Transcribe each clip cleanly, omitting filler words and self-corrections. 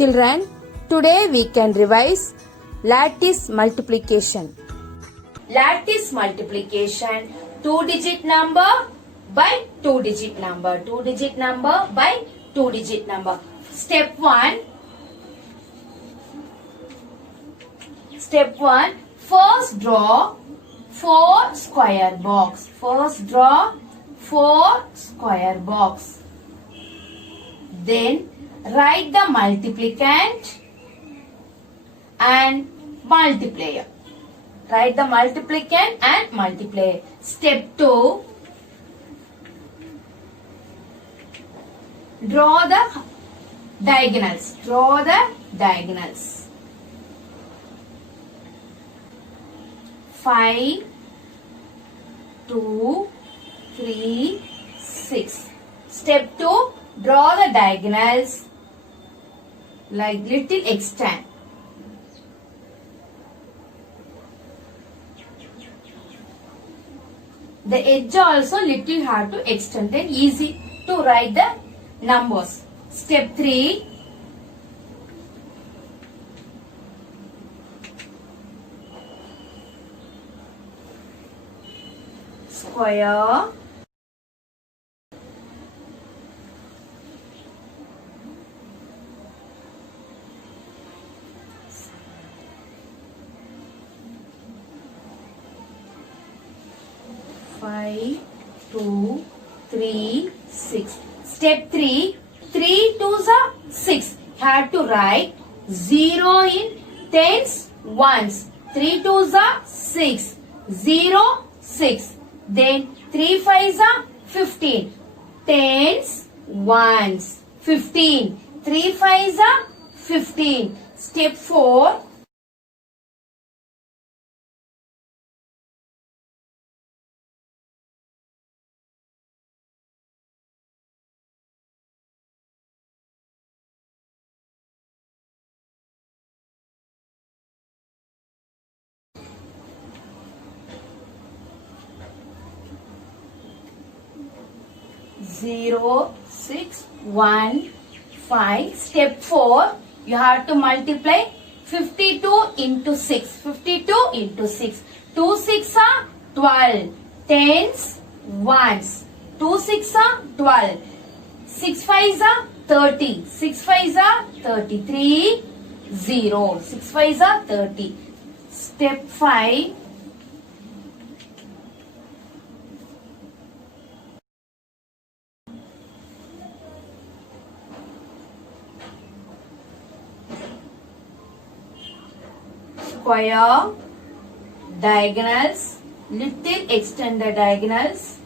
Children, today we can revise lattice multiplication. Lattice multiplication, 2-digit number by 2-digit number, 2-digit number by 2-digit number. Step 1, first draw 4 square box. First draw 4 square box. Then write the multiplicand and multiplier. Write the multiplicand and multiplier. Step 2, draw the diagonals. Draw the diagonals. 5, 2, 3, 6. Step 2, draw the diagonals like little extent. The edge also little hard to extend, then easy to write the numbers. Step 3, square five, 2, 3, 6. Step 3, 3 2s are 6. Have to write 0 in tens, ones. 3 2s are 6. 0, 6. Then 3 5s are 15. Tens, ones. 15. 3 5s are 15. Step 4, zero, 6, 1, 5. Step 4, you have to multiply 52 into 6. 52 into 6. 2 6 are 12. Tens, ones. 2 6 are 12. 6 5s are 30. 6 5s are 33. 0. 6 5s are 30. Step 5, square, diagonals, little extend the diagonals.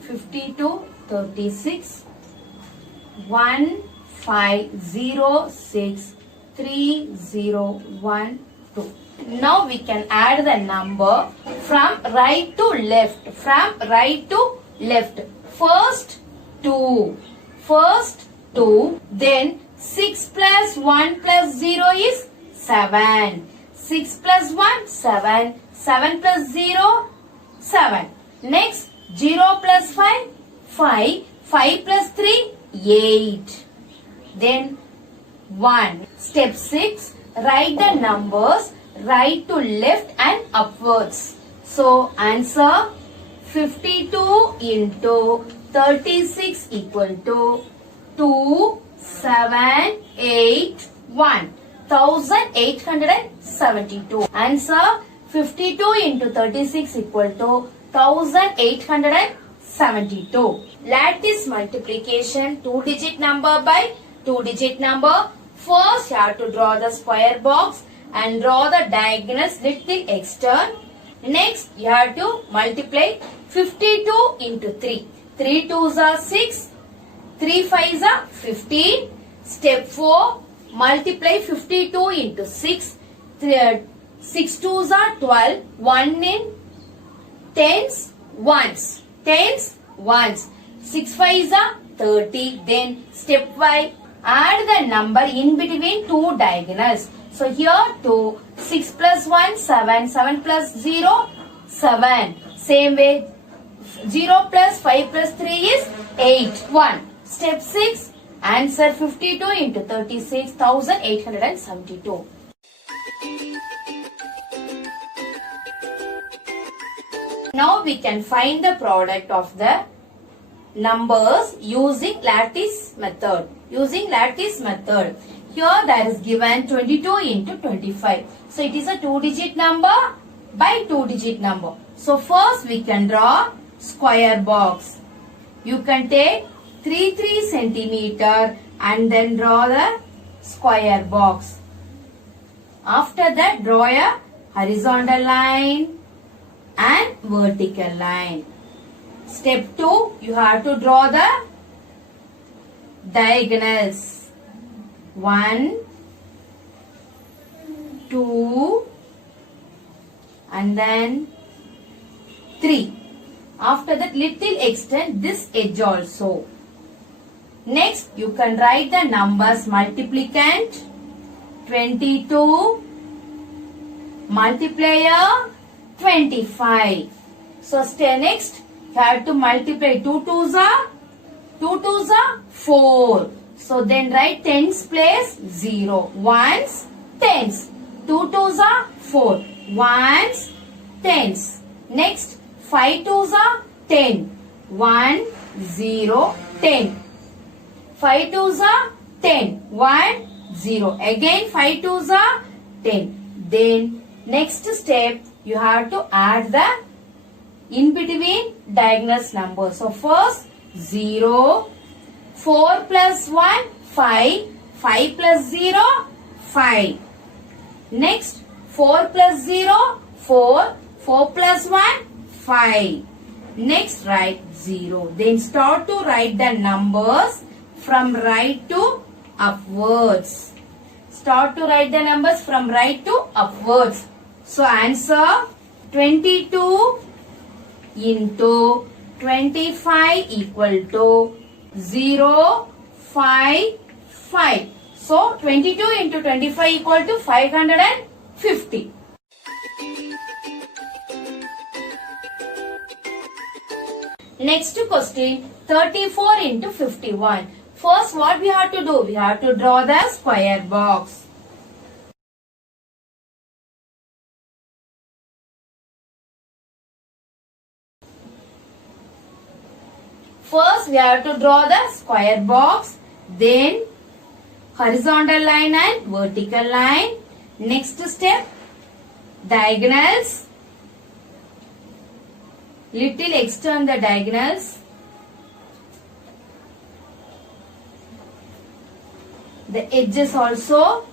(52, 36), 1, 5, 0, 6, 3, 0, 1, 2. Now we can add the number from right to left. From right to left. First 2. First 2. Then 6 plus 1 plus 0 is 7. 6 plus 1, 7. 7 plus 0, 7. Next 0 plus 5, 5. 5 plus 3, 8. Then 1. Step 6. Write the numbers right to left and upwards. So answer 52 into 36 equal to 2, 7, 8, 1. 1872. Answer 52 into 36 equal to 1872. Lattice multiplication, 2-digit number by 2-digit number. First you have to draw the square box and draw the diagonals little extern. Next you have to multiply 52 into 3. 3 2s are 6. 3 5s are 15. Step 4, multiply 52 into 6. 6 2s are 12. 1 in tens, ones. Tens, ones. 6 5s are 30. Then step 5, add the number in between two diagonals. So here 2, 6 plus 1, 7. 7 plus 0, 7. Same way 0 plus 5 plus 3 is 8. 1. Step 6. Answer 52 into 36,872. Now we can find the product of the numbers using lattice method. Using lattice method. Here there is given 22 into 25. So it is a 2-digit number by 2-digit number. So first we can draw square box. You can take 3 centimeter and then draw the square box. After that draw a horizontal line and vertical line. Step 2, you have to draw the diagonals. 1, 2 and then 3. After that little extend this edge also. Next you can write the numbers multiplicand 22 multiplier 25. So next you have to multiply 2 2s are 4. So then write tens place 0. Ones tens. 2 2s are 4. Ones tens. Next 5 2s are 10. 1 0 10. 5 2s are 10. 1 0. Again 5 2s are 10. Then next step you have to add the in between diagonals number. So first 0, 4 plus 1 5, 5 plus 0 5. Next 4 plus 0 4, 4 plus 1 5. Next write 0. Then start to write the numbers from right to upwards. Start to write the numbers from right to upwards. So answer 22 into 25 equal to 0, 5, 5. So 22 into 25 equal to 550. Next question 34 into 51. First what we have to do? We have to draw the square box. First we have to draw the square box, then horizontal line and vertical line. Next step diagonals. Little extend the diagonals. The edges also.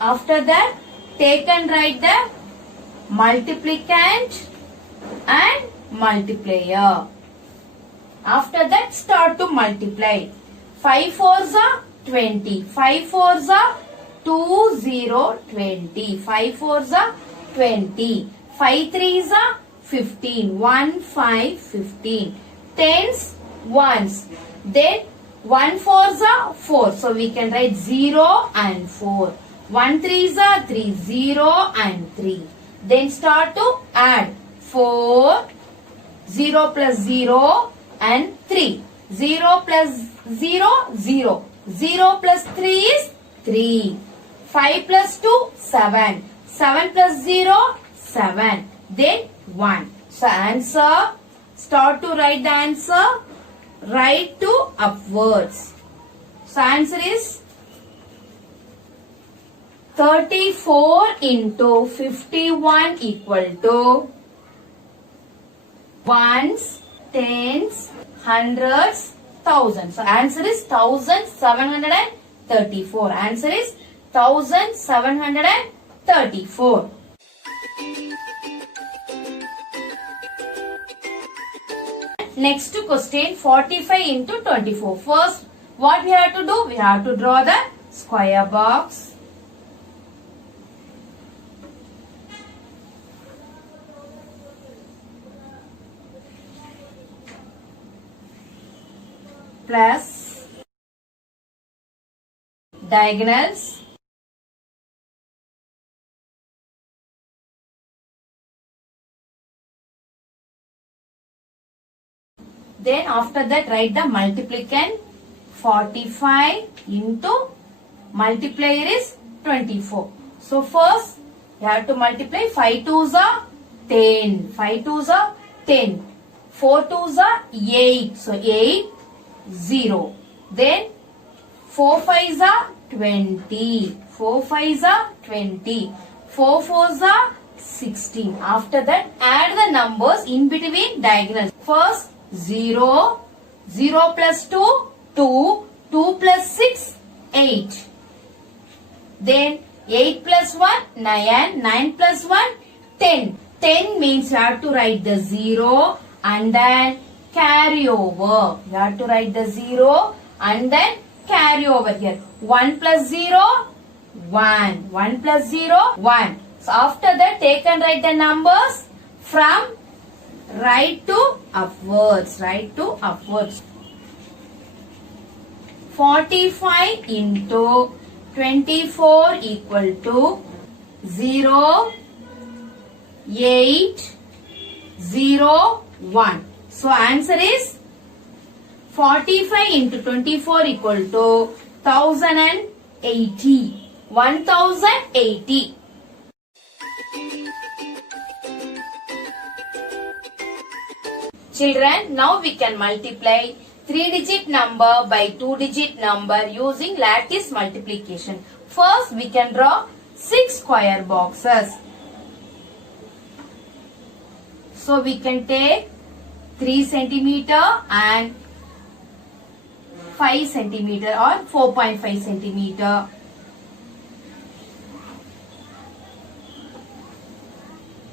After that take and write the multiplicand and multiplier. After that start to multiply. 5 4s are 20. 5 4s are 20 20. 5 4s are 20. 5 3s are 15. 1 5 15. Tens ones. Then 1 4s are 4. So we can write 0 and 4. 1 3s are 3. 0 and 3. Then start to add 4. 0 plus 0 and 3. 0 plus 0 0. 0 plus 3 is 3. 5 plus 2 7. 7 plus 0 7. Then 1. So answer, start to write the answer right to upwards. So answer is 34 into 51 equal to ones, tens, hundreds, thousands. So answer is 1734. Answer is 1734. Next question 45 into 24. First what we have to do? We have to draw the square box. Plus diagonals. Then after that write the multiplicand 45 into multiplier is 24. So first you have to multiply 5 2s are 10. 5 2s are 10. 4 2s are 8. So 8 0. Then 4 5s are 20. 4 5s are 20. 4 4s are 16. After that add the numbers in between diagonals. First 0. 0 plus 2 2. 2 plus 6 8. Then 8 plus 1 9. 9 plus 1 10. 10 means you have to write the 0 and then carry over. You have to write the 0 and then carry over here. 1 plus 0 1. 1 plus 0 1. So after that take and write the numbers from right to upwards. Right to upwards. 45 into 24 equal to 0 8 0 1. So answer is 45 into 24 equal to 1080. 1080. Children, now we can multiply 3-digit number by 2-digit number using lattice multiplication. First, we can draw 6 square boxes. So, we can take 3 centimeter and 5 centimeter or 4.5 centimeter.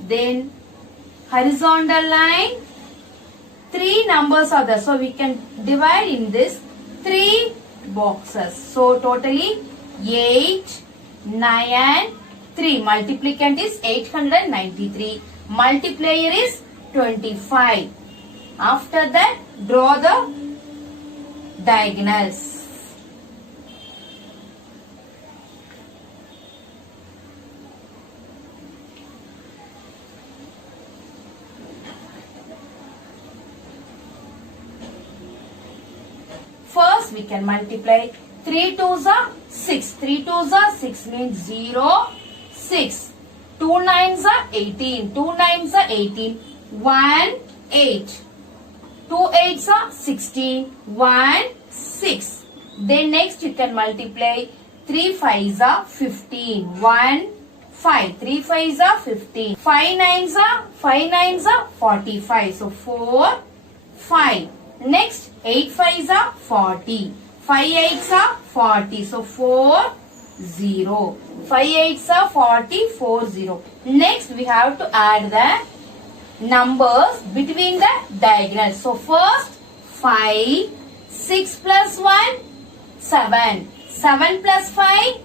Then, horizontal line. 3 numbers are there. So, we can divide in this 3 boxes. So, totally 8, 9 and 3. Multiplicand is 893. Multiplier is 25. After that, draw the diagonals. First, we can multiply 3 2s are 6. 3 2s are 6 means 0, 6. 2 9s are 18. 2 9s are 18. 1, 8. 2 8s are 16. 1, 6. Then next you can multiply 3 5s are 15. 1, 5. 3 5s are 15. 5 9s are 45. So 4, 5. Next 8 5s are 40. 5 8s are 40. So 4, 0. 5 8s are 40, 4, 0. Next we have to add the numbers between the diagonals. So first 5, 6 plus 1, 7. 7 plus 5,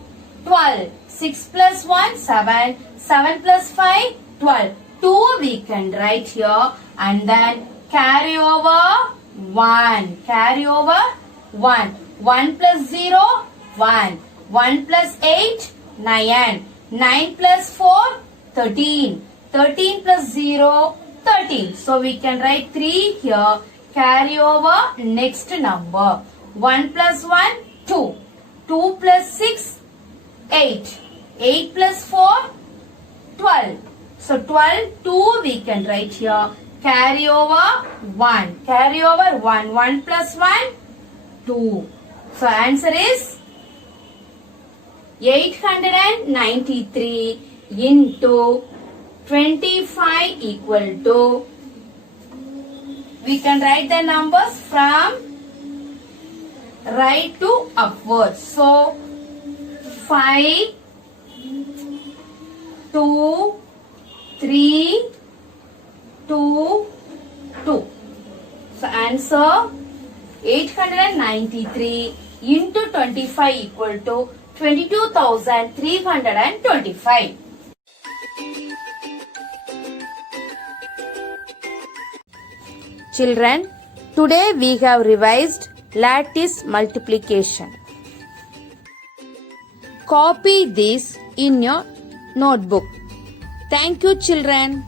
12. 6 plus 1, 7. 7 plus 5, 12. 2 we can write here and then carry over 1. Carry over 1. 1 plus 0, 1. 1 plus 8, 9. 9 plus 4, 13. 13 plus 0, 13. So we can write 3 here. Carry over next number. 1 plus 1, 2. 2 plus 6, 8. 8 plus 4, 12. So 12, 2 we can write here. Carry over 1. Carry over 1. 1 plus 1, 2. So answer is 893 into 25 equal to, we can write the numbers from right to upwards. So 5, 2, 3, 2, 2. So answer 893 into 25 equal to 22,325. Children, today we have revised lattice multiplication. Copy this in your notebook. Thank you, children.